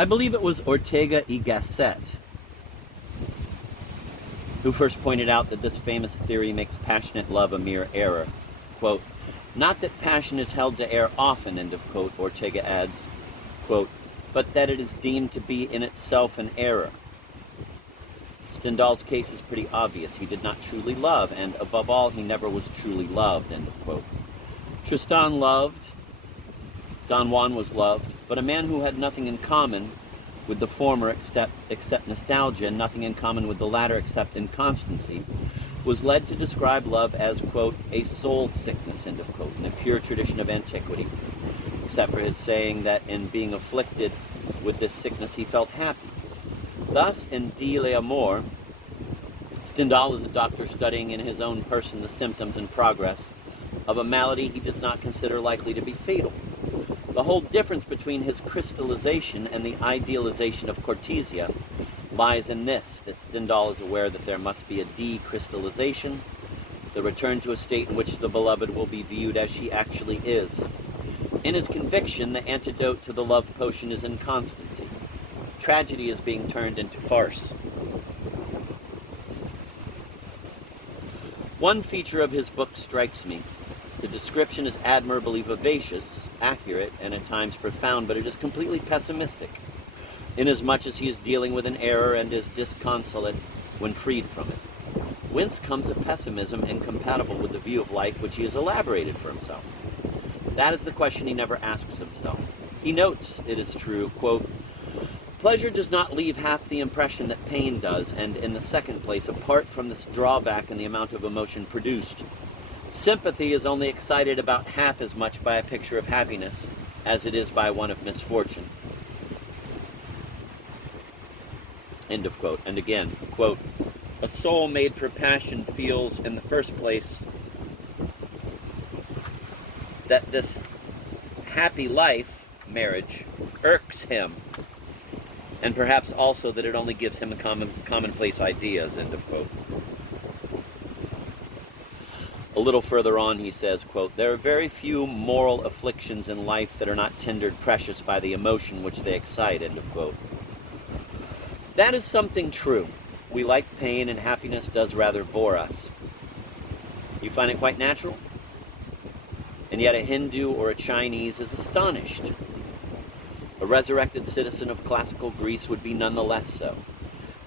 I believe it was Ortega y Gasset who first pointed out that this famous theory makes passionate love a mere error. Quote, not that passion is held to err often, end of quote, Ortega adds, quote, but that it is deemed to be in itself an error. Stendhal's case is pretty obvious. He did not truly love, and above all, he never was truly loved, end of quote. Tristan loved, Don Juan was loved, but a man who had nothing in common with the former except nostalgia, and nothing in common with the latter except inconstancy, was led to describe love as, quote, a soul sickness, end of quote, in a pure tradition of antiquity, except for his saying that in being afflicted with this sickness he felt happy. Thus, in Die l'Amour, Stendhal is a doctor studying in his own person the symptoms and progress of a malady he does not consider likely to be fatal. The whole difference between his crystallization and the idealization of Cortesia lies in this, that Stendhal is aware that there must be a decrystallization, the return to a state in which the beloved will be viewed as she actually is. In his conviction, the antidote to the love potion is inconstancy. Tragedy is being turned into farce. One feature of his book strikes me. The description is admirably vivacious, accurate, and at times profound, but it is completely pessimistic, inasmuch as he is dealing with an error and is disconsolate when freed from it. Whence comes a pessimism incompatible with the view of life which he has elaborated for himself? That is the question he never asks himself. He notes, it is true, quote, pleasure does not leave half the impression that pain does, and in the second place, apart from this drawback in the amount of emotion produced, sympathy is only excited about half as much by a picture of happiness as it is by one of misfortune. End of quote. And again, quote, a soul made for passion feels in the first place that this happy life, marriage, irks him, and perhaps also that it only gives him commonplace ideas, end of quote. A little further on he says, quote, there are very few moral afflictions in life that are not tendered precious by the emotion which they excite, end of quote. That is something true. We like pain, and happiness does rather bore us. You find it quite natural? And yet a Hindu or a Chinese is astonished. A resurrected citizen of classical Greece would be none the less so.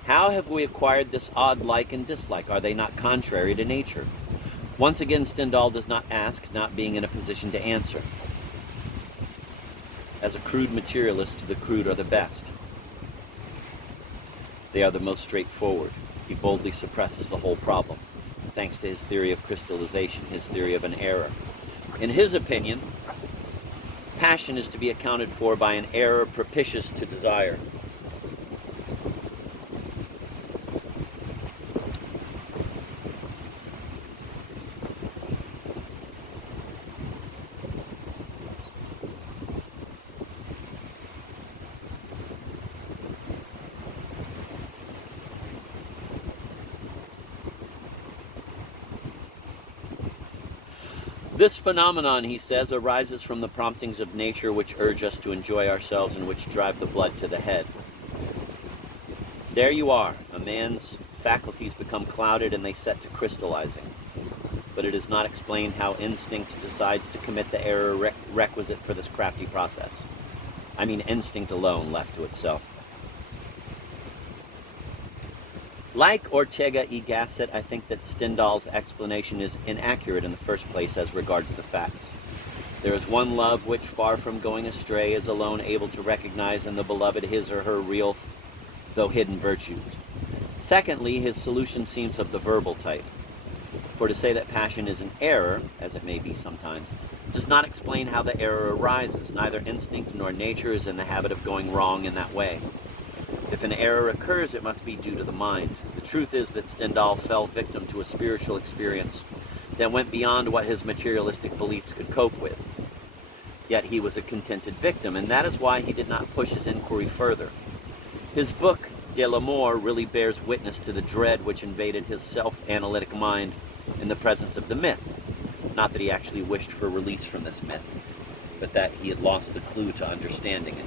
How have we acquired this odd like and dislike? Are they not contrary to nature? Once again, Stendhal does not ask, not being in a position to answer. As a crude materialist, the crude are the best. They are the most straightforward. He boldly suppresses the whole problem, thanks to his theory of crystallization, his theory of an error. In his opinion, passion is to be accounted for by an error propitious to desire. This phenomenon, he says, arises from the promptings of nature which urge us to enjoy ourselves and which drive the blood to the head. There you are. A man's faculties become clouded and they set to crystallizing. But it is not explained how instinct decides to commit the error requisite for this crafty process. I mean instinct alone left to itself. Like Ortega y Gasset, I think that Stendhal's explanation is inaccurate in the first place as regards the facts. There is one love which, far from going astray, is alone able to recognize in the beloved his or her real, though hidden virtues. Secondly, his solution seems of the verbal type. For to say that passion is an error, as it may be sometimes, does not explain how the error arises. Neither instinct nor nature is in the habit of going wrong in that way. If an error occurs, it must be due to the mind. The truth is that Stendhal fell victim to a spiritual experience that went beyond what his materialistic beliefs could cope with. Yet he was a contented victim, and that is why he did not push his inquiry further. His book, De l'Amour, really bears witness to the dread which invaded his self-analytic mind in the presence of the myth. Not that he actually wished for release from this myth, but that he had lost the clue to understanding it.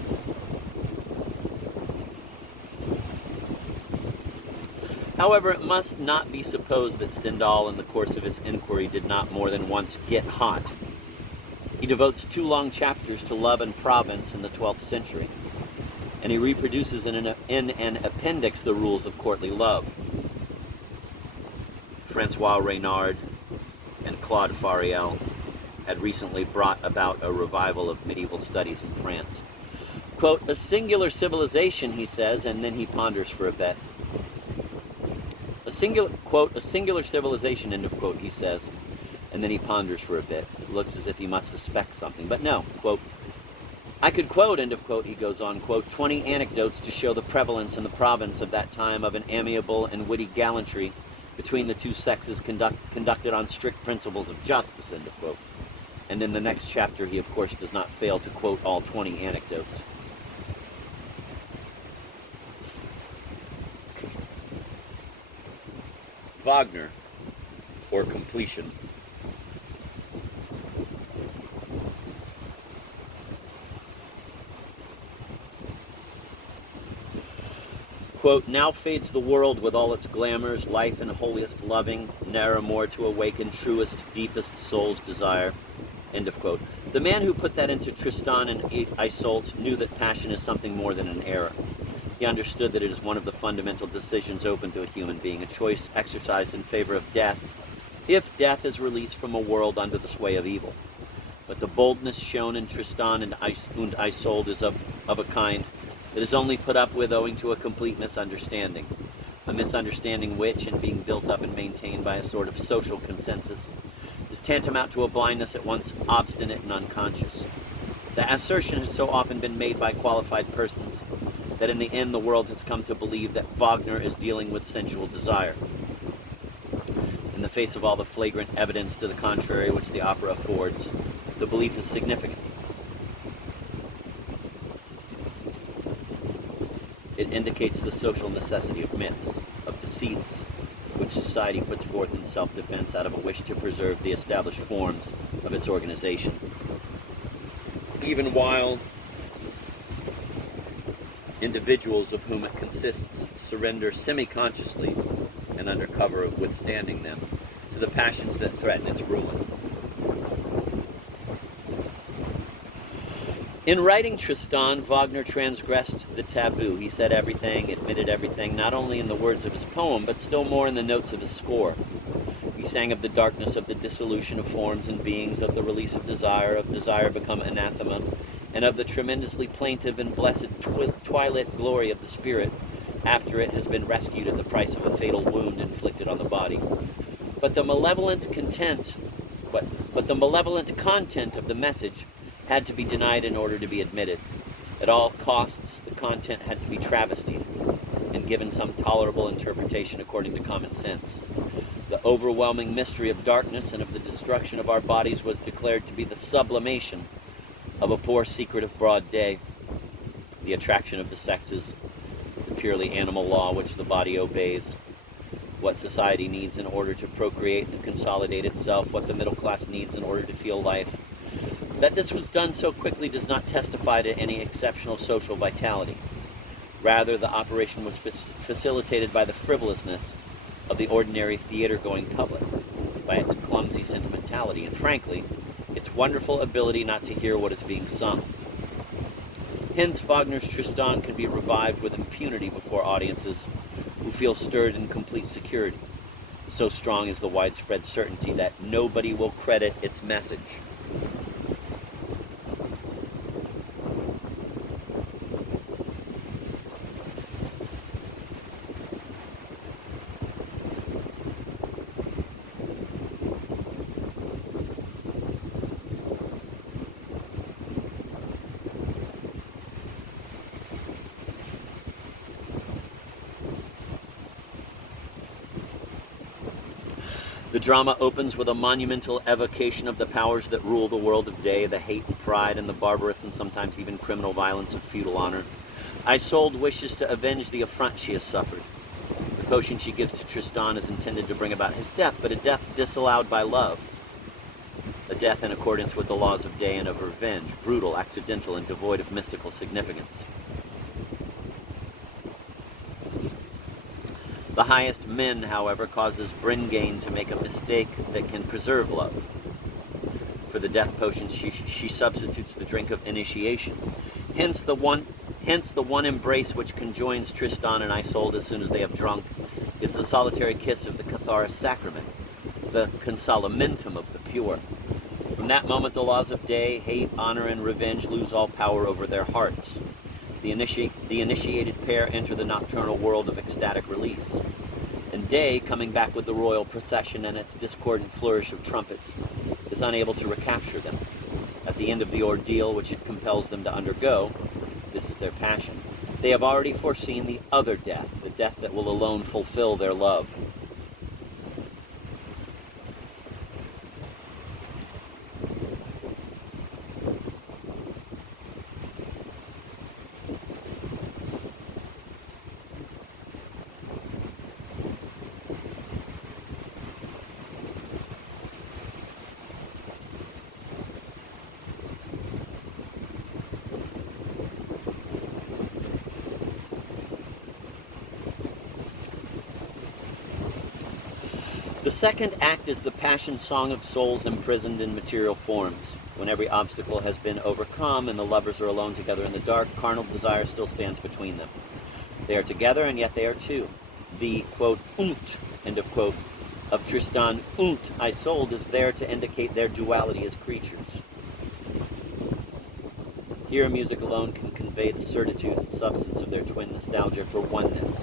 However, it must not be supposed that Stendhal, in the course of his inquiry, did not more than once get hot. He devotes 2 long chapters to love and province in the 12th century, and he reproduces in an appendix the rules of courtly love. Francois Reynard and Claude Fariel had recently brought about a revival of medieval studies in France. Quote, "A singular civilization," he says, and then he ponders for a bit. A singular civilization, end of quote, he says, and then he ponders for a bit. It looks as if he must suspect something, but no, quote, "I could quote," end of quote, he goes on, quote, "20 anecdotes to show the prevalence in the province of that time of an amiable and witty gallantry between the 2 sexes conducted on strict principles of justice," end of quote. And in the next chapter, he of course does not fail to quote all 20 anecdotes. Wagner, or completion. Quote, "Now fades the world with all its glamours, life and holiest loving, ne'er more to awaken truest, deepest soul's desire," end of quote. The man who put that into Tristan and Isolde knew that passion is something more than an error. He understood that it is one of the fundamental decisions open to a human being, a choice exercised in favor of death, if death is released from a world under the sway of evil. But the boldness shown in Tristan and Isolde is of a kind that is only put up with owing to a complete misunderstanding, a misunderstanding which, in being built up and maintained by a sort of social consensus, is tantamount to a blindness at once obstinate and unconscious. The assertion has so often been made by qualified persons that in the end the world has come to believe that Wagner is dealing with sensual desire. In the face of all the flagrant evidence to the contrary which the opera affords, the belief is significant. It indicates the social necessity of myths, of deceits, which society puts forth in self-defense out of a wish to preserve the established forms of its organization. Even while individuals of whom it consists surrender semi-consciously and under cover of withstanding them to the passions that threaten its ruin. In writing Tristan, Wagner transgressed the taboo. He said everything, admitted everything, not only in the words of his poem, but still more in the notes of his score. He sang of the darkness of the dissolution of forms and beings, of the release of desire become anathema, and of the tremendously plaintive and blessed twilight glory of the spirit after it has been rescued at the price of a fatal wound inflicted on the body. But the malevolent content of the message had to be denied in order to be admitted. At all costs, the content had to be travestied and given some tolerable interpretation according to common sense. The overwhelming mystery of darkness and of the destruction of our bodies was declared to be the sublimation of a poor secret of broad day, the attraction of the sexes, the purely animal law which the body obeys, what society needs in order to procreate and consolidate itself, what the middle class needs in order to feel life. That this was done so quickly does not testify to any exceptional social vitality. Rather, the operation was facilitated by the frivolousness of the ordinary theater-going public, by its clumsy sentimentality, and frankly, its wonderful ability not to hear what is being sung. Hence, Wagner's Tristan can be revived with impunity before audiences who feel stirred in complete security. So strong is the widespread certainty that nobody will credit its message. The drama opens with a monumental evocation of the powers that rule the world of day, the hate and pride and the barbarous and sometimes even criminal violence of feudal honor. Isolde wishes to avenge the affront she has suffered. The potion she gives to Tristan is intended to bring about his death, but a death disallowed by love. A death in accordance with the laws of day and of revenge, brutal, accidental, and devoid of mystical significance. The highest min, however, causes Bryngain to make a mistake that can preserve love. For the death potion, she substitutes the drink of initiation. Hence the one embrace which conjoins Tristan and Isolde as soon as they have drunk is the solitary kiss of the Catharsis sacrament, the consolamentum of the pure. From that moment, the laws of day, hate, honor, and revenge lose all power over their hearts. The initiated pair enter the nocturnal world of ecstatic release. And day, coming back with the royal procession and its discordant flourish of trumpets, is unable to recapture them. At the end of the ordeal which it compels them to undergo, this is their passion, they have already foreseen the other death, the death that will alone fulfill their love. The second act is the passion song of souls imprisoned in material forms. When every obstacle has been overcome and the lovers are alone together in the dark, carnal desire still stands between them. They are together and yet they are two. The, quote, und, end of quote, of Tristan und Isolde is there to indicate their duality as creatures. Here music alone can convey the certitude and substance of their twin nostalgia for oneness.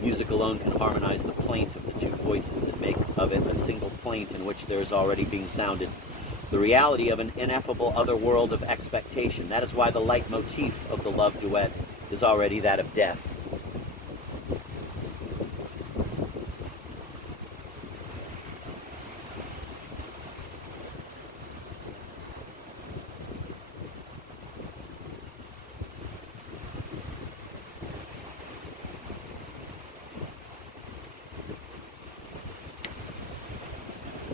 Music alone can harmonize the plaint of the two voices and make of it a single plaint in which there is already being sounded the reality of an ineffable other world of expectation. That is why the leitmotif of the love duet is already that of death.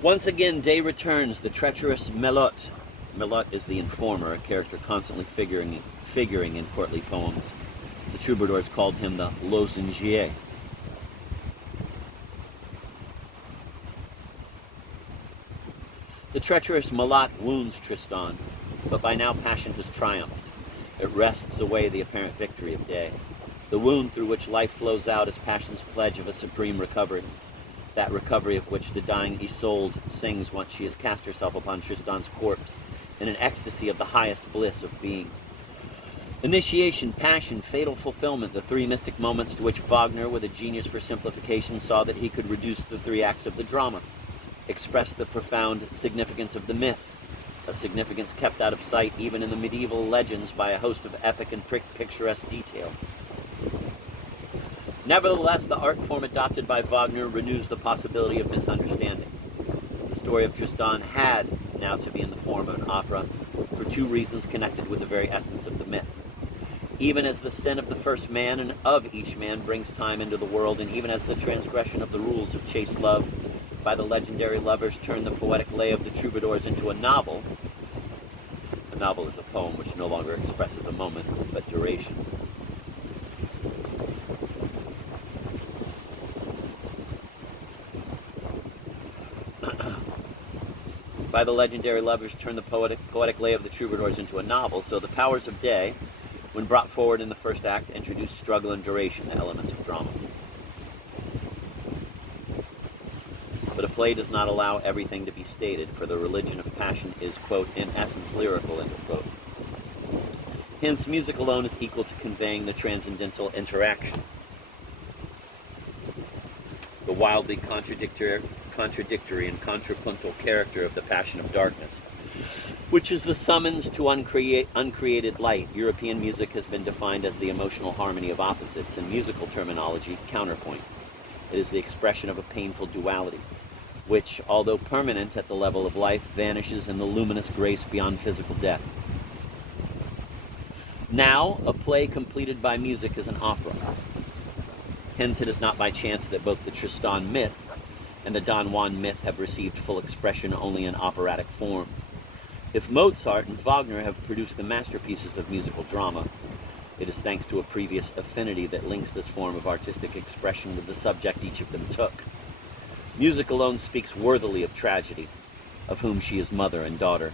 Once again, day returns, the treacherous Melot. Melot is the informer, a character constantly figuring in courtly poems. The troubadours called him the Losangier. The treacherous Melot wounds Tristan, but by now passion has triumphed. It wrests away the apparent victory of day. The wound through which life flows out is passion's pledge of a supreme recovery. That recovery of which the dying Isolde sings once she has cast herself upon Tristan's corpse in an ecstasy of the highest bliss of being. Initiation, passion, fatal fulfillment, the three mystic moments to which Wagner, with a genius for simplification, saw that he could reduce the three acts of the drama, express the profound significance of the myth, a significance kept out of sight even in the medieval legends by a host of epic and picturesque detail. Nevertheless, the art form adopted by Wagner renews the possibility of misunderstanding. The story of Tristan had now to be in the form of an opera for two reasons connected with the very essence of the myth. Even as the sin of the first man and of each man brings time into the world, and even as the transgression of the rules of chaste love by the legendary lovers turned the poetic lay of the troubadours into a novel is a poem which no longer expresses a moment, but duration. By the legendary lovers turn the poetic lay of the troubadours into a novel, so the powers of day, when brought forward in the first act, introduce struggle and duration, the elements of drama. But a play does not allow everything to be stated, for the religion of passion is, quote, in essence lyrical, end of quote. Hence, music alone is equal to conveying the transcendental interaction. The wildly contradictory and contrapuntal character of the Passion of Darkness, which is the summons to uncreated light. European music has been defined as the emotional harmony of opposites, in musical terminology, counterpoint. It is the expression of a painful duality, which, although permanent at the level of life, vanishes in the luminous grace beyond physical death. Now, a play completed by music is an opera. Hence, it is not by chance that both the Tristan myth and the Don Juan myth have received full expression only in operatic form. If Mozart and Wagner have produced the masterpieces of musical drama, It is thanks to a previous affinity that links this form of artistic expression with the subject each of them took. Music alone speaks worthily of tragedy, of whom she is mother and daughter.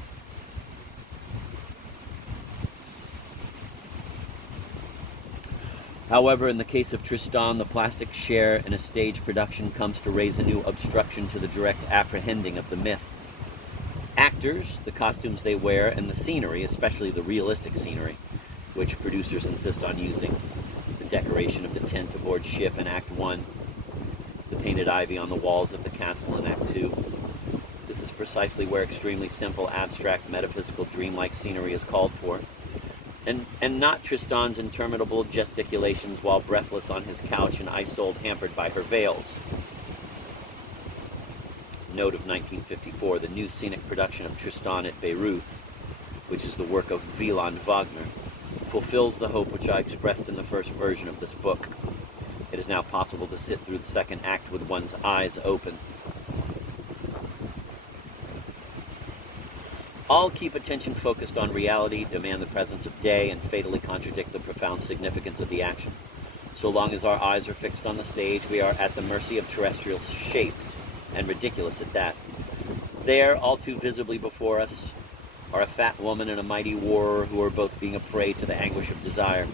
However, in the case of Tristan, the plastic share in a stage production comes to raise a new obstruction to the direct apprehending of the myth. Actors, the costumes they wear, and the scenery, especially the realistic scenery, which producers insist on using, the decoration of the tent aboard ship in Act 1, the painted ivy on the walls of the castle in Act 2. This is precisely where extremely simple, abstract, metaphysical, dreamlike scenery is called for. And not Tristan's interminable gesticulations while breathless on his couch and Isolde hampered by her veils. Note of 1954, the new scenic production of Tristan at Bayreuth, which is the work of Wieland Wagner, fulfills the hope which I expressed in the first version of this book. It is now possible to sit through the second act with one's eyes open. All keep attention focused on reality, demand the presence of day, and fatally contradict the profound significance of the action. So long as our eyes are fixed on the stage, we are at the mercy of terrestrial shapes, and ridiculous at that. There, all too visibly before us, are a fat woman and a mighty warrior who are both being a prey to the anguish of desire.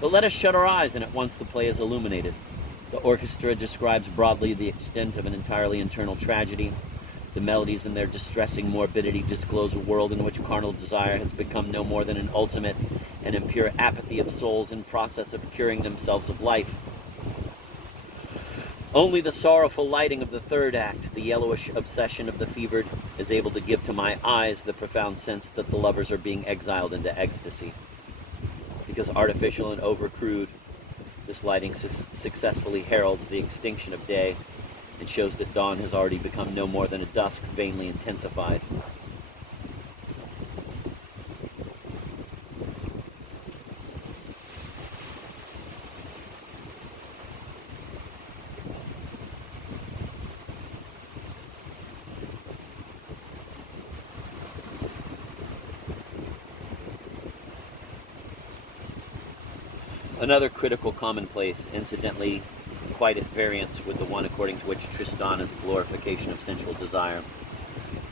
But let us shut our eyes, and at once the play is illuminated. The orchestra describes broadly the extent of an entirely internal tragedy. The melodies in their distressing morbidity disclose a world in which carnal desire has become no more than an ultimate and impure apathy of souls in process of curing themselves of life. Only the sorrowful lighting of the third act, the yellowish obsession of the fevered, is able to give to my eyes the profound sense that the lovers are being exiled into ecstasy. Because artificial and overcrude, this lighting successfully heralds the extinction of day, and shows that dawn has already become no more than a dusk vainly intensified. Another critical commonplace, incidentally quite at variance with the one according to which Tristan is a glorification of sensual desire,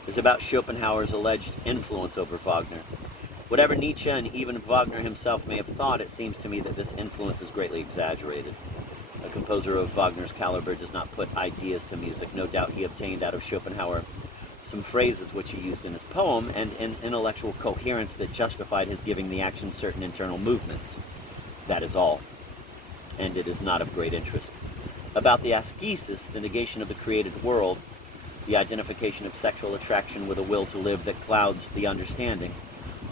is about Schopenhauer's alleged influence over Wagner. Whatever Nietzsche and even Wagner himself may have thought, it seems to me that this influence is greatly exaggerated. A composer of Wagner's caliber does not put ideas to music. No doubt he obtained out of Schopenhauer some phrases which he used in his poem and an intellectual coherence that justified his giving the action certain internal movements. That is all. And it is not of great interest. About the ascesis, the negation of the created world, the identification of sexual attraction with a will to live that clouds the understanding,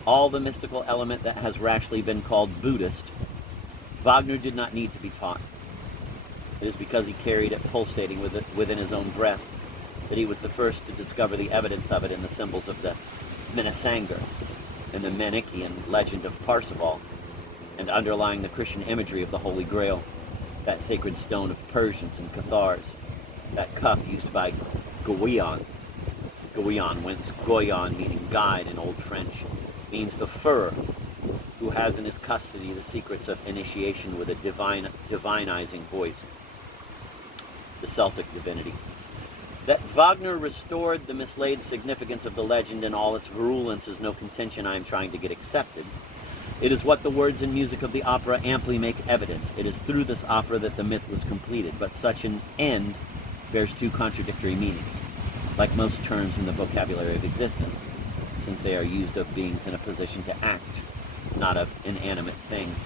all the mystical element that has rashly been called Buddhist, Wagner did not need to be taught. It is because he carried it pulsating within his own breast that he was the first to discover the evidence of it in the symbols of the Minnesänger, in the Manichaean legend of Parsifal, and underlying the Christian imagery of the Holy Grail, that sacred stone of Persians and Cathars, that cup used by Goyon, whence Goyon, meaning guide in Old French, means the furrer, who has in his custody the secrets of initiation with a divinizing voice, the Celtic divinity. That Wagner restored the mislaid significance of the legend in all its virulence is no contention I am trying to get accepted. It is what the words and music of the opera amply make evident. It is through this opera that the myth was completed, but such an end bears two contradictory meanings, like most terms in the vocabulary of existence, since they are used of beings in a position to act, not of inanimate things.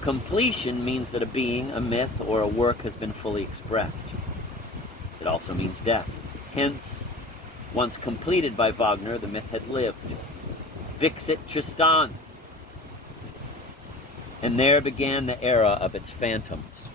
Completion means that a being, a myth, or a work has been fully expressed. It also means death. Hence, once completed by Wagner, the myth had lived. Vixit Tristan. And there began the era of its phantoms.